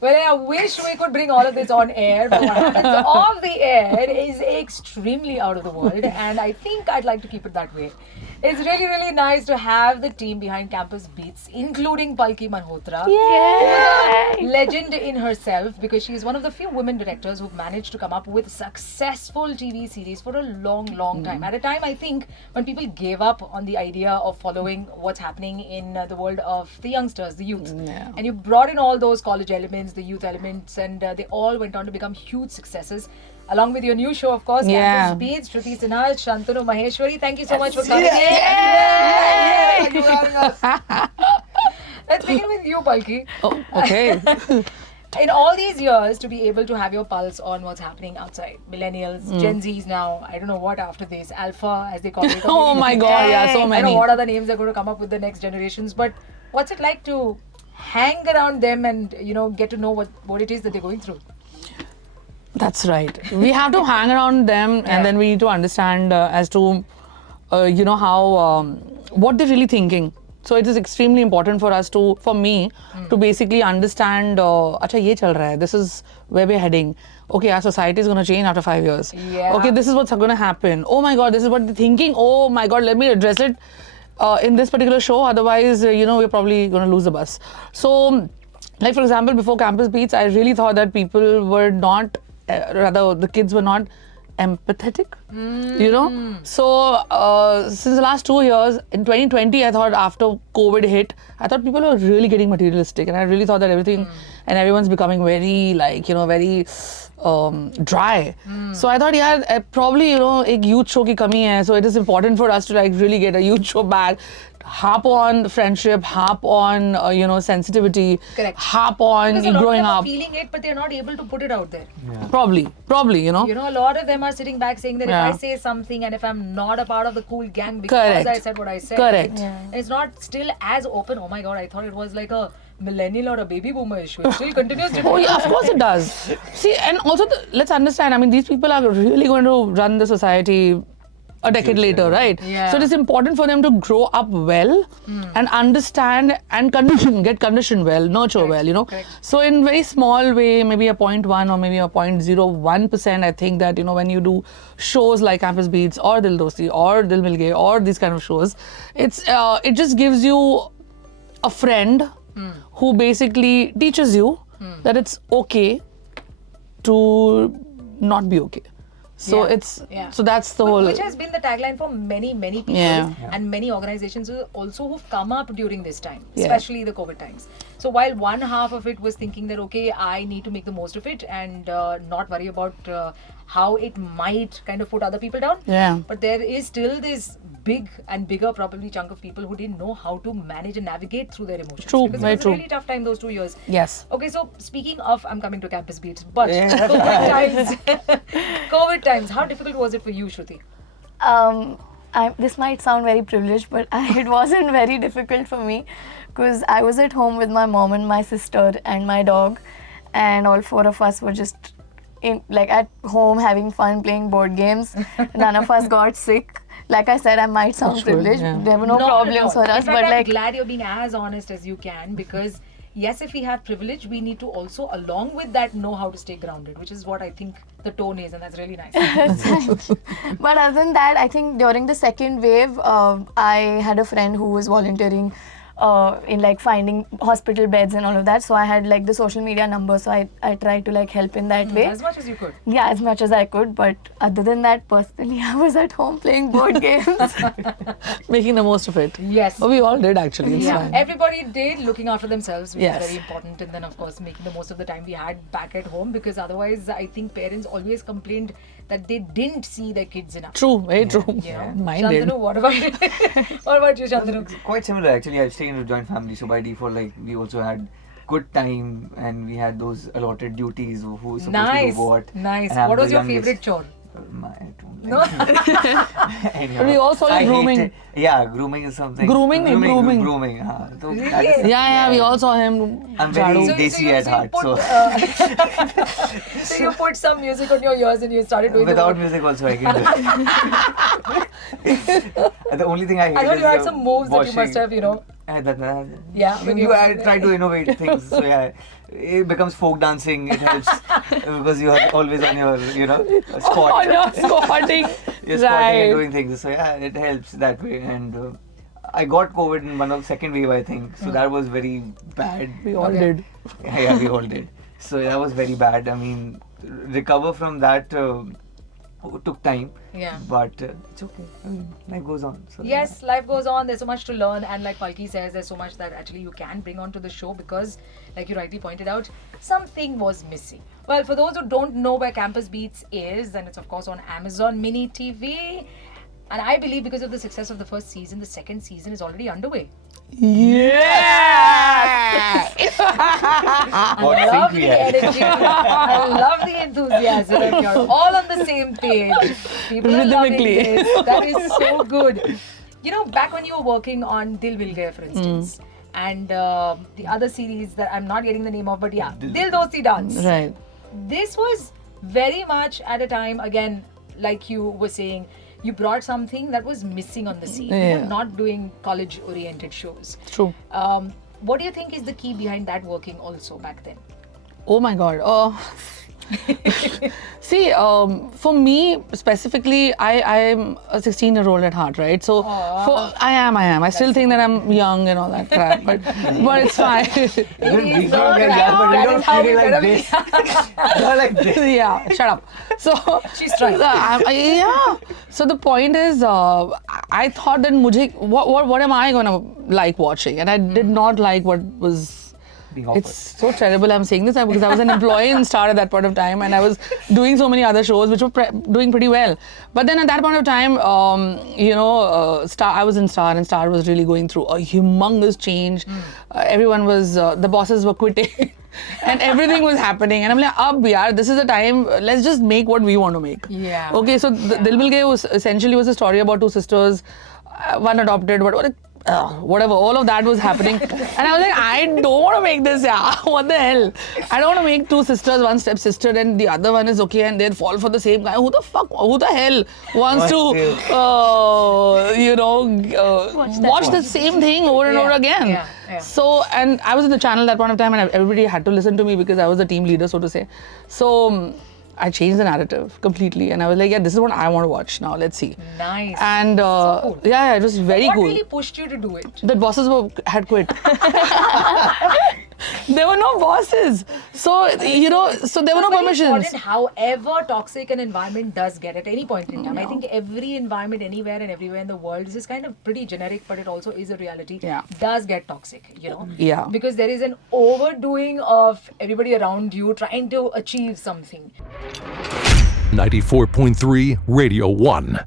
Well, I wish we could bring all of this on air, but what happens off the air is extremely out of the world, and I think I'd like to keep it that way. It's really, really nice to have the team behind Campus Beats, including Palki Malhotra, Yay! legend in herself, because she is one of the few women directors who've managed to come up with successful TV series for a long, long time. At a time, I think, when people gave up on the idea of following what's happening in the world of the youngsters, the youth. Yeah. And you brought in all those college elements, the youth elements, and they all went on to become huge successes. Along with your new show, of course, Yeah. Campus Beats, Shruti Sinha, Shantanu Maheshwari. Thank you so much for coming Yay! in. Let's begin with you, Palki. Oh, okay. In all these years, to be able to have your pulse on what's happening outside, millennials, Gen Zs now, I don't know what after this, Alpha as they call it. Oh my God, yeah, so I don't many. know what other names they're going to come up with the next generations, but what's it like to hang around them and, get to know what it is that they're going through? That's right. We have to hang around them, Yeah. and then we need to understand as to, how what they're really thinking. So it is extremely important for me, to basically understand. Acha, ye chal raha hai. This is where we're heading. Okay, our society is going to change after 5 years. Yeah. Okay, this is what's going to happen. Oh my God, this is what they're thinking. Oh my God, let me address it in this particular show. Otherwise, we're probably going to lose the bus. So, like for example, before Campus Beats, I really thought that people were not. Rather, the kids were not empathetic, So, since the last 2 years, in 2020, I thought after COVID hit, I thought people were really getting materialistic, and I really thought that everything and everyone's becoming very, very dry. So I thought, yeah, probably, एक youth show की कमी है. So it is important for us to really get a youth show back. Harp on friendship, harp on, sensitivity, Correct. harp on Because a lot growing of them up. are feeling it, but they're not able to put it out there. Probably, A lot of them are sitting back saying that Yeah. if I say something and if I'm not a part of the cool gang because Correct. I said what I said, Correct. it's not still as open. Oh my God, I thought it was like a millennial or a baby boomer issue. It still continues to be. Oh yeah, of course it does. See, and also let's understand. I mean, these people are really going to run the society a decade later, right? Yeah. So it is important for them to grow up well and understand and get conditioned well, nurture well, correct. So in very small way, maybe a 0.1 or maybe a 0.01%, I think that, when you do shows like Campus Beats or Dil Dosti or Dil Mil Gaye or these kind of shows, it just gives you a friend who basically teaches you that it's okay to not be okay. So so that's the whole. Which has been the tagline for many, many people and many organizations who've come up during this time, especially the COVID times. So while one half of it was thinking that, okay, I need to make the most of it and not worry about how it might kind of put other people down. Yeah. But there is still this big and bigger probably chunk of people who didn't know how to manage and navigate through their emotions. True, because very it was true. a really tough time those 2 years. Yes. Okay, so speaking of, I'm coming to Campus Beats, but COVID times, COVID times, how difficult was it for you, Shruti? This might sound very privileged, but it wasn't very difficult for me because I was at home with my mom and my sister and my dog, and all four of us were just at home having fun playing board games. None of us got sick. Like I said, I might sound privileged. yeah. There were no Not at all. problems for us, In fact, but I'm glad you're being as honest as you can, because yes, if we have privilege, we need to also, along with that, know how to stay grounded, which is what I think the tone is, and that's really nice. But other than that, I think during the second wave, I had a friend who was volunteering in finding hospital beds and all of that. So I had the social media number, so I tried to help in that way. As much as you could. Yeah, as much as I could. But other than that, personally, I was at home playing board games. Making the most of it. Yes. Oh, we all did actually. It's Yeah, fine. everybody did, looking after themselves, which Yes. is very important, and then of course making the most of the time we had back at home, because otherwise I think parents always complained that they didn't see their kids enough. True, very true. You know? Mine did. Shantanu, what about you? What about you, Shantanu? Quite similar actually. I stay in a joint family, so by default, we also had good time and we had those allotted duties of who was supposed to Nice, do what. nice. And I'm What was the your youngest. favorite chore? I don't No. Anyhow, But we all saw you I hate grooming. it. Yeah, grooming is something. Grooming. Grooming. So that is- Yeah, we all saw him. I'm very Jhadu. desi at heart, put, so so you put some music on your ears and you started doing without the music also I can do it. And the only thing I hate I thought is you had some moves that you washing. must have, Yeah, when you I try to innovate things. So yeah, it becomes folk dancing. It helps because you are always on your, spot. On your spotting. You're spotting and doing things. So yeah, it helps that way. And I got COVID in one of second wave, I think. So that was very bad. We all did. Yeah, we all did. So that was very bad. I mean, recover from that took time. Yeah. But it's okay. I mean, life goes on. So Yes, life goes on. There's so much to learn, and like Palki says, there's so much that actually you can bring onto the show because, like you rightly pointed out, something was missing. Well, for those who don't know where Campus Beats is, then it's of course on Amazon Mini TV. And I believe because of the success of the first season, the second season is already underway. Yeah! What I love think we the had? energy. I love the enthusiasm. You're all on the same page. People are loving Rhythmically. this. That is so good. You know, back when you were working on Dil Vil Gaye, for instance, and the other series that I'm not getting the name of, but yeah, Dil Dosti Dance. Right. This was very much at a time, again, like you were saying, you brought something that was missing on the scene. Yeah. You're not doing college-oriented shows. True. What do you think is the key behind that working also back then? Oh my God. See, for me specifically, I'm a 16-year-old at heart, right? So I am. I still think that I'm young and all that crap, but it's fine. We is don't not get right. that, but we That don't is how feel we like better this. Not like this. Yeah, shut up. So She's trying. yeah. So the point is, I thought that what am I gonna like watching, and I did not like what was. Being offered. It's so terrible I'm saying this because I was an employee in Star at that point of time and I was doing so many other shows which were doing pretty well. But then at that point of time, Star, I was in Star and Star was really going through a humongous change. Everyone was, the bosses were quitting and everything was happening. And I'm like, yaar, this is the time, let's just make what we want to make. Yeah. Okay, so Dil Vil Gaye was essentially a story about two sisters, one adopted, but whatever, all of that was happening. And I was like, I don't want to make this, yeah. What the hell? I don't want to make two sisters, one stepsister, and the other one is okay, and they'll fall for the same guy. Who the hell wants to, watch the same thing over and over again? Yeah. So, and I was in the channel at that point of time, and everybody had to listen to me because I was the team leader, so to say. So, I changed the narrative completely, and I was like, yeah, this is what I want to watch now. Let's see. Nice. And So cool. yeah, it was very What cool. really pushed you to do it? The bosses had quit. There were no bosses. So, so there were It's no very permissions. important, however toxic an environment does get at any point in time. I think every environment anywhere and everywhere in the world, this is kind of pretty generic, but it also is a reality, Yeah. does get toxic, Yeah. Because there is an overdoing of everybody around you trying to achieve something. 94.3 Radio 1.